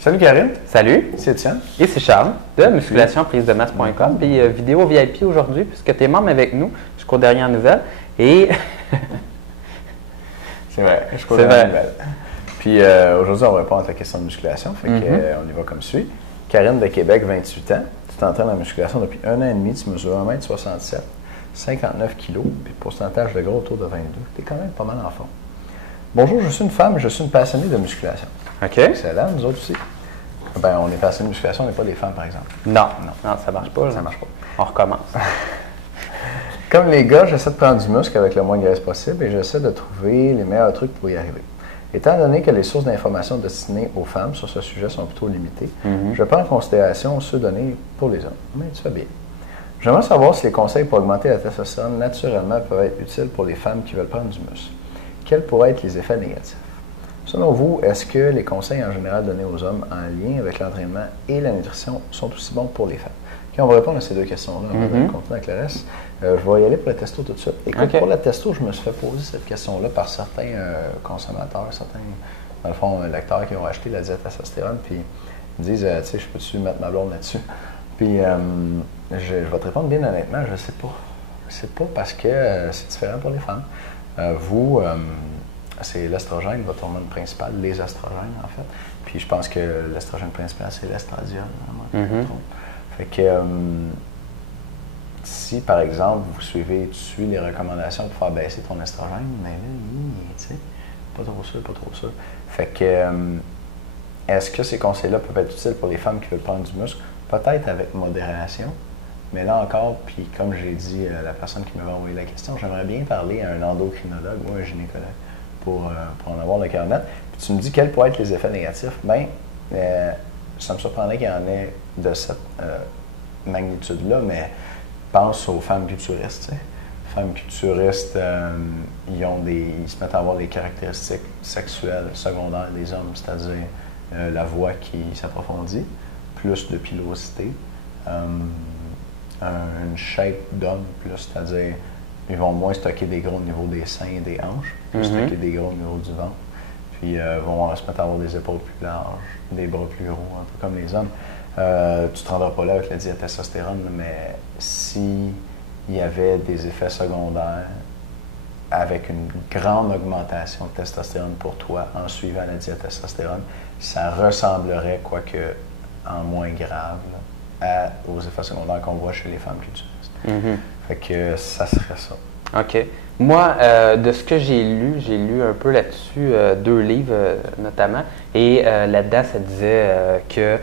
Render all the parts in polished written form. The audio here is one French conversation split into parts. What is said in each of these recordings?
Salut Karine. Salut. C'est Étienne. Et c'est Charles de musculationprise-de-masse.com. Puis vidéo VIP aujourd'hui, puisque tu es membre avec nous jusqu'aux dernières nouvelles. Et. C'est vrai, jusqu'aux dernières nouvelles. Puis aujourd'hui, on va répondre à ta question de musculation. Fait qu'on y va comme suit. Karine de Québec, 28 ans. Tu t'entraînes en musculation depuis 1 an et demi. Tu mesures 1m67, 59 kg, puis pourcentage de gras autour de 22. Tu es quand même pas mal en forme. Bonjour, je suis une femme et je suis une passionnée de musculation. OK. Excellent, nous autres aussi. Ben, on est passionnés de musculation, on n'est pas des femmes, par exemple. Non, ça marche pas. Ça marche pas. On recommence. Comme les gars, j'essaie de prendre du muscle avec le moins de graisse possible et j'essaie de trouver les meilleurs trucs pour y arriver. Étant donné que les sources d'informations destinées aux femmes sur ce sujet sont plutôt limitées, je prends en considération ceux donnés pour les hommes. Mais tu fais bien. J'aimerais savoir si les conseils pour augmenter la testostérone naturellement peuvent être utiles pour les femmes qui veulent prendre du muscle. Quels pourraient être les effets négatifs? Selon vous, est-ce que les conseils en général donnés aux hommes en lien avec l'entraînement et la nutrition sont aussi bons pour les femmes? Okay, on va répondre à ces deux questions-là. On va continuer avec le reste. Je vais y aller pour la testo tout de suite. Écoute, pour la testo, je me suis fait poser cette question-là par certains consommateurs, certains, dans le fond, lecteurs qui ont acheté la diète testostérone, puis ils me disent, tu sais, je peux-tu mettre ma blonde là-dessus? Puis je vais te répondre bien honnêtement, je ne sais pas. C'est pas parce que c'est différent pour les femmes. C'est l'estrogène, votre hormone principale, les estrogènes en fait. Puis je pense que l'estrogène principal, c'est l'estradiol. Fait que si par exemple tu suis les recommandations pour faire baisser ton estrogène, mais là, tu sais, pas trop sûr. Fait que est-ce que ces conseils-là peuvent être utiles pour les femmes qui veulent prendre du muscle? Peut-être avec modération. Mais là encore, puis comme j'ai dit à la personne qui m'avait envoyé la question, j'aimerais bien parler à un endocrinologue ou un gynécologue pour en avoir le cœur net. Puis tu me dis quels pourraient être les effets négatifs. Bien, ça me surprendrait qu'il y en ait de cette magnitude-là, mais pense aux femmes culturistes. T'sais. Les femmes culturistes, ils se mettent à avoir les caractéristiques sexuelles secondaires des hommes, c'est-à-dire la voix qui s'approfondit, plus de pilosité, une shape d'homme plus, c'est-à-dire ils vont moins stocker des gros au niveau des seins et des hanches, plus stocker des gros au niveau du ventre, puis vont se mettre à avoir des épaules plus larges, des bras plus gros, un peu comme les hommes. Tu ne te rendras pas là avec la diète testostérone, mais s'il y avait des effets secondaires avec une grande augmentation de testostérone pour toi en suivant la diète testostérone, ça ressemblerait, quoique en moins grave, aux effets secondaires qu'on voit chez les femmes culturistes. Fait que ça serait ça. OK. Moi, de ce que j'ai lu un peu là-dessus, 2 livres notamment, et là-dedans, ça disait que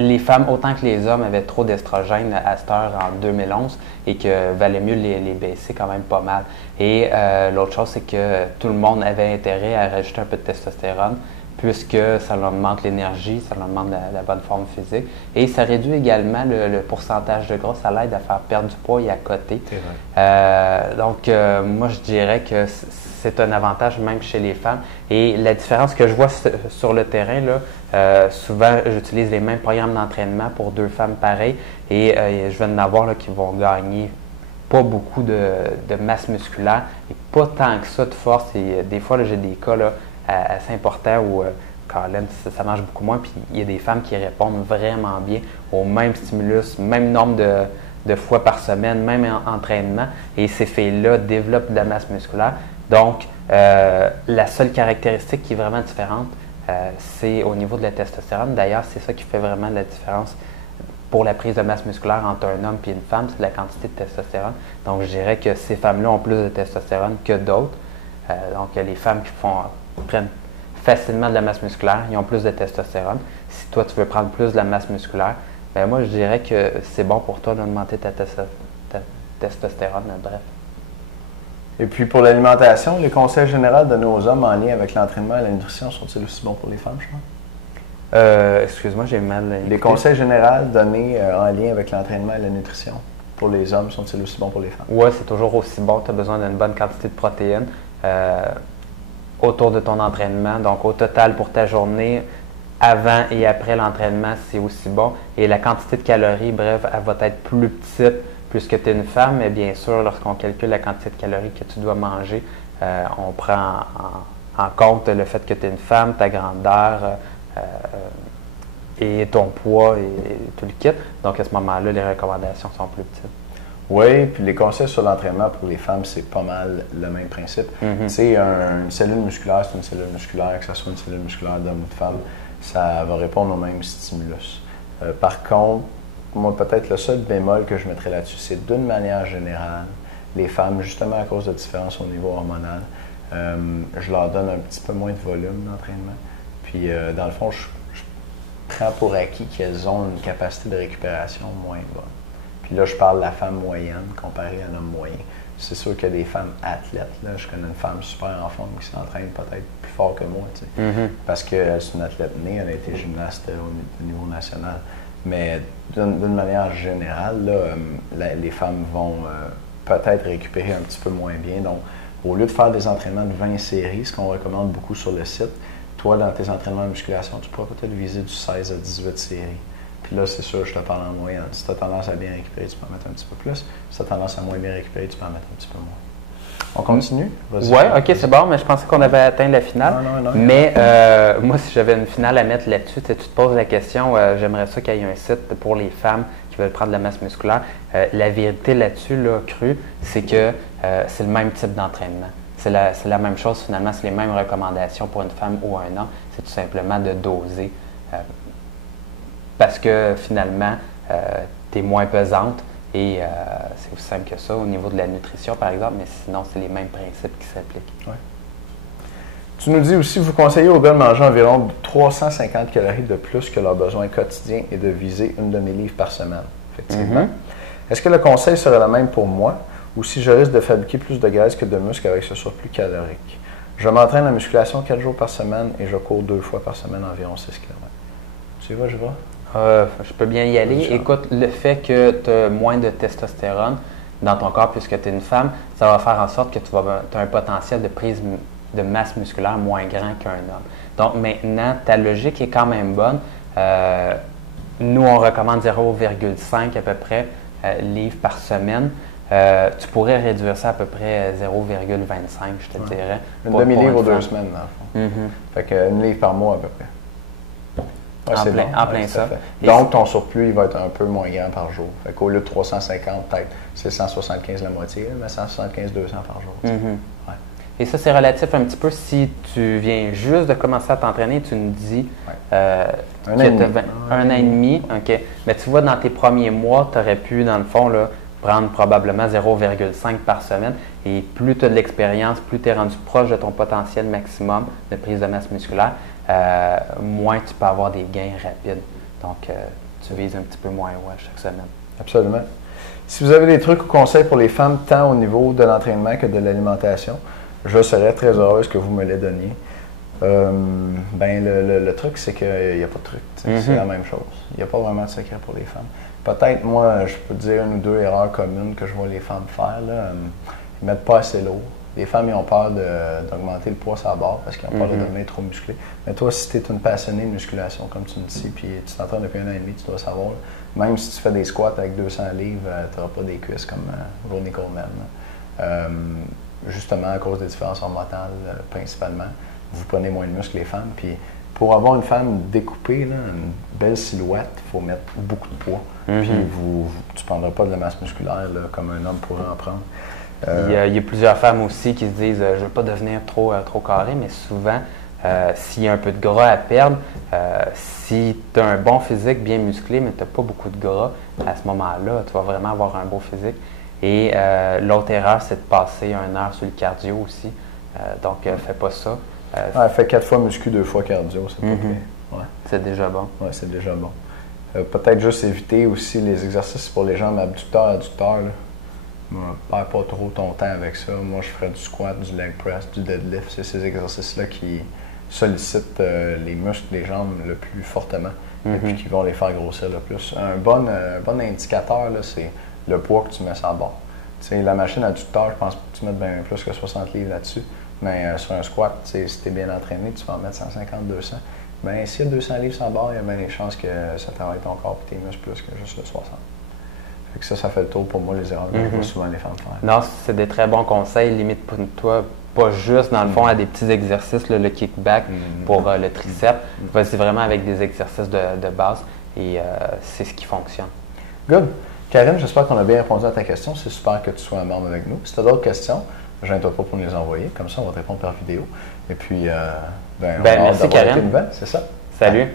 les femmes, autant que les hommes, avaient trop d'estrogène à cette heure en 2011 et que valait mieux les baisser quand même pas mal. Et l'autre chose, c'est que tout le monde avait intérêt à rajouter un peu de testostérone, puisque ça leur augmente l'énergie, ça leur augmente la bonne forme physique. Et ça réduit également le pourcentage de gras, ça l'aide à faire perdre du poids et à côté. Donc, moi, je dirais que c'est un avantage même chez les femmes. Et la différence que je vois sur le terrain, là, souvent, j'utilise les mêmes programmes d'entraînement pour 2 femmes pareilles et je vais en avoir là, qui vont gagner pas beaucoup de masse musculaire et pas tant que ça de force. Et des fois, j'ai des cas là, assez important où Colin, ça marche beaucoup moins, puis il y a des femmes qui répondent vraiment bien au même stimulus, même nombre de fois par semaine, même entraînement, et ces filles-là développent de la masse musculaire. Donc, la seule caractéristique qui est vraiment différente, c'est au niveau de la testostérone. D'ailleurs, c'est ça qui fait vraiment la différence pour la prise de masse musculaire entre un homme et une femme, c'est la quantité de testostérone. Donc, je dirais que ces femmes-là ont plus de testostérone que d'autres. Donc, les femmes qui prennent facilement de la masse musculaire, ils ont plus de testostérone. Si toi, tu veux prendre plus de la masse musculaire, ben moi, je dirais que c'est bon pour toi d'augmenter ta testostérone, bref. Et puis, pour l'alimentation, les conseils généraux donnés aux hommes en lien avec l'entraînement et la nutrition sont-ils aussi bons pour les femmes, je crois? Excuse-moi, j'ai mal écouté. Les conseils généraux donnés en lien avec l'entraînement et la nutrition pour les hommes sont-ils aussi bons pour les femmes? Oui, c'est toujours aussi bon. Tu as besoin d'une bonne quantité de protéines autour de ton entraînement. Donc, au total, pour ta journée, avant et après l'entraînement, c'est aussi bon. Et la quantité de calories, bref, elle va être plus petite puisque tu es une femme. Mais bien sûr, lorsqu'on calcule la quantité de calories que tu dois manger, on prend en compte le fait que tu es une femme, ta grandeur, et ton poids et tout le kit. Donc, à ce moment-là, les recommandations sont plus petites. Oui, puis les conseils sur l'entraînement pour les femmes, c'est pas mal le même principe. Tu sais, une cellule musculaire, c'est une cellule musculaire, que ce soit une cellule musculaire d'homme ou de femme, ça va répondre au même stimulus. Par contre, moi, peut-être le seul bémol que je mettrais là-dessus, c'est d'une manière générale, les femmes, justement à cause de différences au niveau hormonal, je leur donne un petit peu moins de volume d'entraînement. Puis, dans le fond, je prends pour acquis qu'elles ont une capacité de récupération moins bonne. Puis là, je parle de la femme moyenne comparée à l'homme moyen. C'est sûr qu'il y a des femmes athlètes. Là. Je connais une femme super en forme qui s'entraîne peut-être plus fort que moi, tu sais, parce qu'elle est une athlète née, elle a été gymnaste au niveau national. Mais d'une manière générale, là, les femmes vont peut-être récupérer un petit peu moins bien. Donc, au lieu de faire des entraînements de 20 séries, ce qu'on recommande beaucoup sur le site, toi, dans tes entraînements de musculation, tu pourras peut-être viser du 16 à 18 séries. Puis là, c'est sûr, je te parle en moyenne. Si tu as tendance à bien récupérer, tu peux en mettre un petit peu plus. Si tu as tendance à moins bien récupérer, tu peux en mettre un petit peu moins. On continue? Oui, OK, c'est bon, mais je pensais qu'on avait atteint la finale. Non. Mais moi, si j'avais une finale à mettre là-dessus, tu te poses la question, j'aimerais ça qu'il y ait un site pour les femmes qui veulent prendre de la masse musculaire. La vérité là-dessus, là, crue, c'est que c'est le même type d'entraînement. C'est la même chose finalement, c'est les mêmes recommandations pour une femme ou un homme. C'est tout simplement de doser. Parce que finalement, tu es moins pesante et c'est aussi simple que ça au niveau de la nutrition, par exemple, mais sinon, c'est les mêmes principes qui s'appliquent. Ouais. Tu nous dis aussi, vous conseillez aux gars de manger environ 350 calories de plus que leurs besoins quotidiens et de viser une demi-livre par semaine, effectivement. Est-ce que le conseil serait le même pour moi ou si je risque de fabriquer plus de graisse que de muscle avec ce surplus calorique? Je m'entraîne en musculation 4 jours par semaine et je cours 2 fois par semaine environ 6 km. Tu y vas, je vais? Je peux bien y aller. Écoute, le fait que tu as moins de testostérone dans ton corps puisque tu es une femme, ça va faire en sorte que tu as un potentiel de prise de masse musculaire moins grand qu'un homme. Donc maintenant, ta logique est quand même bonne. Nous, on recommande 0,5 à peu près livres par semaine. Tu pourrais réduire ça à peu près 0,25, je te dirais. Une demi-livre aux 2 semaines, dans le fond. Fait qu'une livre par mois à peu près. Ouais, en plein ça. Donc, ton surplus, il va être un peu moins grand par jour. Fait qu'au lieu de 350, peut-être, c'est 175 la moitié, mais 175, 200 par jour. Ouais. Et ça, c'est relatif un petit peu si tu viens juste de commencer à t'entraîner, tu nous dis un an et demi. OK. Mais tu vois, dans tes premiers mois, tu aurais pu, dans le fond, là, prendre probablement 0,5 par semaine. Et plus tu as de l'expérience, plus tu es rendu proche de ton potentiel maximum de prise de masse musculaire, moins tu peux avoir des gains rapides. Donc, tu vises un petit peu moins chaque semaine. Absolument. Si vous avez des trucs ou conseils pour les femmes, tant au niveau de l'entraînement que de l'alimentation, je serais très heureuse que vous me les donniez. Le truc, c'est qu'il n'y a pas de truc. C'est la même chose. Il n'y a pas vraiment de secret pour les femmes. Peut-être, moi, je peux te dire une ou deux erreurs communes que je vois les femmes faire. Ils ne mettent pas assez lourd. Les femmes, ils ont peur d'augmenter le poids sur la barre parce qu'ils ont peur de devenir trop musclés. Mais toi, si tu es une passionnée de musculation, comme tu me dis, puis tu t'entraînes depuis 1 an et demi, tu dois savoir, même si tu fais des squats avec 200 livres, tu n'auras pas des cuisses comme Ronnie Coleman. Justement, à cause des différences hormonales, principalement, vous prenez moins de muscles, les femmes. Puis pour avoir une femme découpée, là, une belle silhouette, il faut mettre beaucoup de poids. Puis tu ne prendras pas de la masse musculaire là, comme un homme pourrait en prendre. Il y a plusieurs femmes aussi qui se disent je ne veux pas devenir trop carré, mais souvent, s'il y a un peu de gras à perdre, si tu as un bon physique bien musclé, mais tu n'as pas beaucoup de gras, à ce moment-là, tu vas vraiment avoir un beau physique. Et l'autre erreur, c'est de passer 1 heure sur le cardio aussi. Donc, fais pas ça. Fais 4 fois muscu, 2 fois cardio, c'est pas pire. Ouais. C'est déjà bon. Oui, c'est déjà bon. Peut-être juste éviter aussi les exercices pour les jambes abducteurs. Ne perds pas trop ton temps avec ça. Moi, je ferais du squat, du leg press, du deadlift. C'est ces exercices-là qui sollicitent les muscles des jambes le plus fortement et puis qui vont les faire grossir le plus. Un bon indicateur, là, c'est le poids que tu mets sur la barre. La machine adducteur, je pense que tu mets bien plus que 60 livres là-dessus. Mais sur un squat, si tu es bien entraîné, tu vas en mettre 150, 200. Mais s'il y a 200 livres sur la barre, il y a bien des chances que ça travaille ton corps et tes muscles plus que juste le 60. Fait que ça fait le tour pour moi, les erreurs que je vois souvent les femmes faire. Non, c'est des très bons conseils. Limite-toi pas juste, dans le fond, à des petits exercices, le kickback pour le triceps. Vas-y vraiment avec des exercices de base et c'est ce qui fonctionne. Good. Karine, j'espère qu'on a bien répondu à ta question. C'est super que tu sois un membre avec nous. Si tu as d'autres questions, ne gêne-toi pas pour nous les envoyer. Comme ça, on va te répondre par vidéo. Et puis, merci, Karine. C'est ça. Salut.